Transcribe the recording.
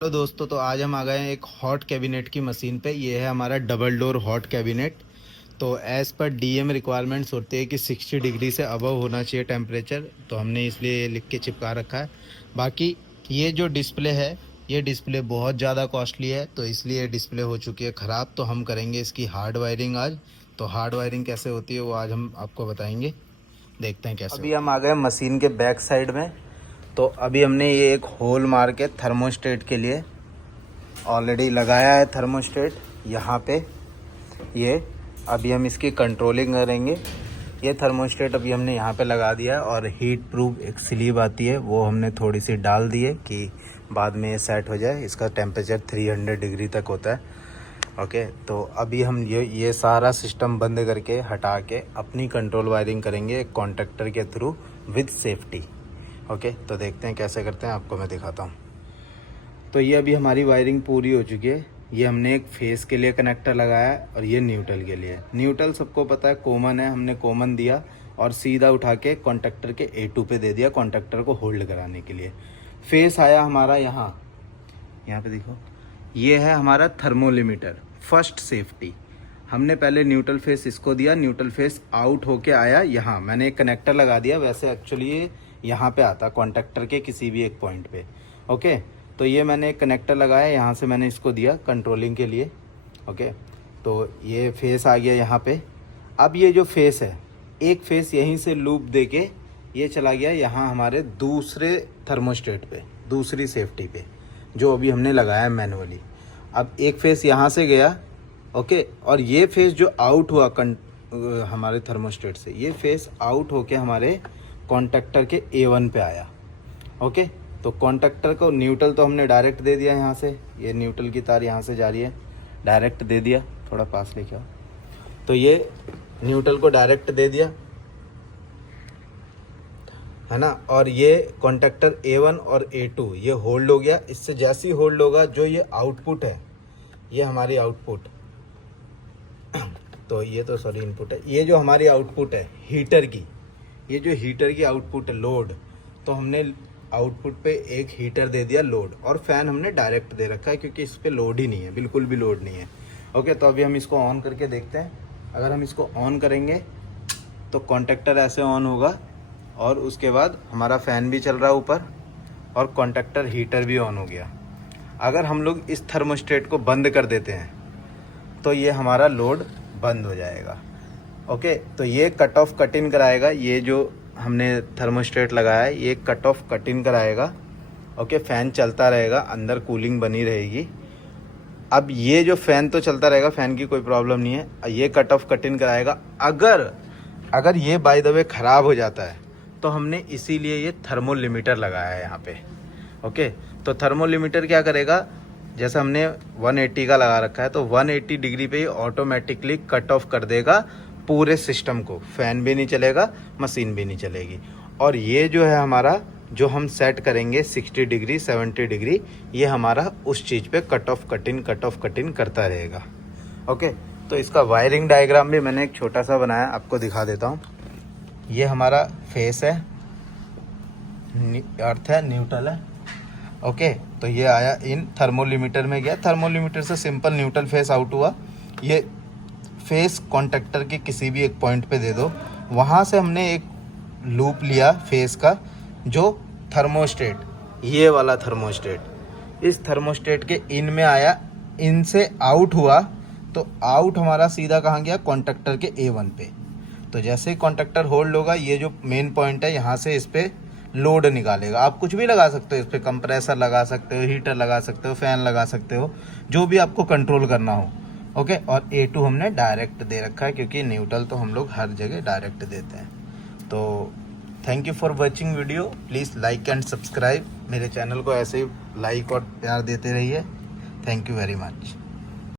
Hello दोस्तों, तो आज हम आ गए हैं एक हॉट कैबिनेट की मशीन पे। ये है हमारा डबल डोर हॉट कैबिनेट। तो एज़ पर डीएम रिक्वायरमेंट्स होती है कि 60 डिग्री से अबव होना चाहिए टेम्परेचर, तो हमने इसलिए ये लिख के चिपका रखा है। बाकी ये जो डिस्प्ले है, ये डिस्प्ले बहुत ज़्यादा कॉस्टली है, तो इसलिए डिस्प्ले हो चुकी है ख़राब। तो हम करेंगे इसकी हार्ड वायरिंग आज। तो हार्ड वायरिंग कैसे होती है वो आज हम आपको बताएंगे। देखते हैं कैसे। अभी हम आ गए मशीन के बैक साइड में। तो अभी हमने ये एक होल मार के थर्मोस्टेट के लिए ऑलरेडी लगाया है थर्मोस्टेट यहाँ पे। ये अभी हम इसकी कंट्रोलिंग करेंगे। ये थर्मोस्टेट अभी हमने यहाँ पे लगा दिया है और हीट प्रूफ एक स्लीव आती है वो हमने थोड़ी सी डाल दी है कि बाद में ये सेट हो जाए। इसका टेम्परेचर 300 डिग्री तक होता है। ओके, तो अभी हम ये सारा सिस्टम बंद करके हटा के अपनी कंट्रोल वायरिंग करेंगे कॉन्ट्रैक्टर के थ्रू विद सेफ्टी। ओके, तो देखते हैं कैसे करते हैं, आपको मैं दिखाता हूँ। तो ये अभी हमारी वायरिंग पूरी हो चुकी है। ये हमने एक फेस के लिए कनेक्टर लगाया है और ये न्यूट्रल के लिए। न्यूट्रल सबको पता है कॉमन है, हमने कॉमन दिया और सीधा उठा के कॉन्ट्रैक्टर के A2 पे दे दिया कॉन्ट्रैक्टर को होल्ड कराने के लिए। फेस आया हमारा यहाँ पे देखो, ये है हमारा थर्मोलिमीटर फर्स्ट सेफ्टी। हमने पहले न्यूट्रल फेस इसको दिया, न्यूट्रल फेस आउट होके आया यहाँ, मैंने एक कनेक्टर लगा दिया। वैसे एक्चुअली ये यहाँ पे आता कॉन्ट्रैक्टर के किसी भी एक पॉइंट पे। ओके, तो ये मैंने एक कनेक्टर लगाया, यहाँ से मैंने इसको दिया कंट्रोलिंग के लिए। ओके, तो ये फेस आ गया यहाँ पे। अब ये जो फेस है, एक फेस यहीं से लूप देके ये चला गया यहाँ हमारे दूसरे थर्मोस्टेट पे, दूसरी सेफ्टी पे जो अभी हमने लगाया मैनुअली। अब एक फेस यहाँ से गया। ओके, और ये फेस जो आउट हुआ हमारे थर्मोस्टेट से, ये फेस आउट होके हमारे कॉन्ट्रैक्टर के A1 पे आया। ओके, तो कॉन्ट्रैक्टर को न्यूट्रल तो हमने डायरेक्ट दे दिया यहाँ से। ये न्यूट्रल की तार यहाँ से जा रही है, डायरेक्ट दे दिया। थोड़ा पास लेके आओ। तो ये न्यूट्रल को डायरेक्ट दे दिया है ना। और ये कॉन्ट्रैक्टर A1 और A2 ये होल्ड हो गया। इससे जैसे ही होल्ड होगा, जो ये आउटपुट है, ये हमारी आउटपुट तो ये तो सॉरी इनपुट है। ये जो हमारी आउटपुट है हीटर की, ये जो हीटर की आउटपुट है लोड, तो हमने आउटपुट पे एक हीटर दे दिया लोड, और फैन हमने डायरेक्ट दे रखा है क्योंकि इस पर लोड ही नहीं है, बिल्कुल भी लोड नहीं है। ओके, तो अभी हम इसको ऑन करके देखते हैं। अगर हम इसको ऑन करेंगे तो कॉन्ट्रैक्टर ऐसे ऑन होगा और उसके बाद हमारा फ़ैन भी चल रहा है ऊपर और कॉन्ट्रैक्टर हीटर भी ऑन हो गया। अगर हम लोग इस थर्मोस्टेट को बंद कर देते हैं तो ये हमारा लोड बंद हो जाएगा। ओके, तो ये कट ऑफ कट इन कराएगा। ये जो हमने थर्मोस्टेट लगाया है ये कट ऑफ कट इन कराएगा। ओके, फ़ैन चलता रहेगा, अंदर कूलिंग बनी रहेगी। अब ये जो फ़ैन तो चलता रहेगा, फ़ैन की कोई प्रॉब्लम नहीं है। ये कट ऑफ कट इन कराएगा। अगर ये बाय द वे ख़राब हो जाता है तो हमने इसीलिए ये थर्मोलिमीटर लगाया है यहाँ पे। ओके, तो थर्मोलिमीटर क्या करेगा, जैसे हमने 180 का लगा रखा है तो 180 डिग्री पे ही ऑटोमेटिकली कट ऑफ कर देगा पूरे सिस्टम को। फ़ैन भी नहीं चलेगा, मशीन भी नहीं चलेगी। और ये जो है हमारा, जो हम सेट करेंगे 60 डिग्री 70 डिग्री, ये हमारा उस चीज़ पे कट ऑफ कट इन करता रहेगा। ओके, तो इसका वायरिंग डायग्राम भी मैंने एक छोटा सा बनाया, आपको दिखा देता हूँ। ये हमारा फेस है, अर्थ है, न्यूट्रल है। ओके, तो ये आया इन थर्मोलिमीटर में गया, थर्मोलिमीटर से सिंपल न्यूट्रल फेस आउट हुआ। ये फेस कॉन्ट्रैक्टर के किसी भी एक पॉइंट पे दे दो। वहाँ से हमने एक लूप लिया फेस का, जो थर्मोस्टेट, ये वाला थर्मोस्टेट, इस थर्मोस्टेट के इन में आया, इन से आउट हुआ। तो आउट हमारा सीधा कहाँ गया, कॉन्ट्रैक्टर के A1 पे। तो जैसे ही कॉन्ट्रैक्टर होल्ड होगा, ये जो मेन पॉइंट है यहाँ से इस पर लोड निकालेगा। आप कुछ भी लगा सकते हो इस पर, कंप्रेसर लगा सकते हो, हीटर लगा सकते हो, फ़ैन लगा सकते हो, जो भी आपको कंट्रोल करना हो। ओके, और A2 हमने डायरेक्ट दे रखा है क्योंकि न्यूट्रल तो हम लोग हर जगह डायरेक्ट देते हैं। तो thank you for watching video. Please like and subscribe. मेरे चैनल को ऐसे ही लाइक और प्यार देते रहिए। Thank you very much.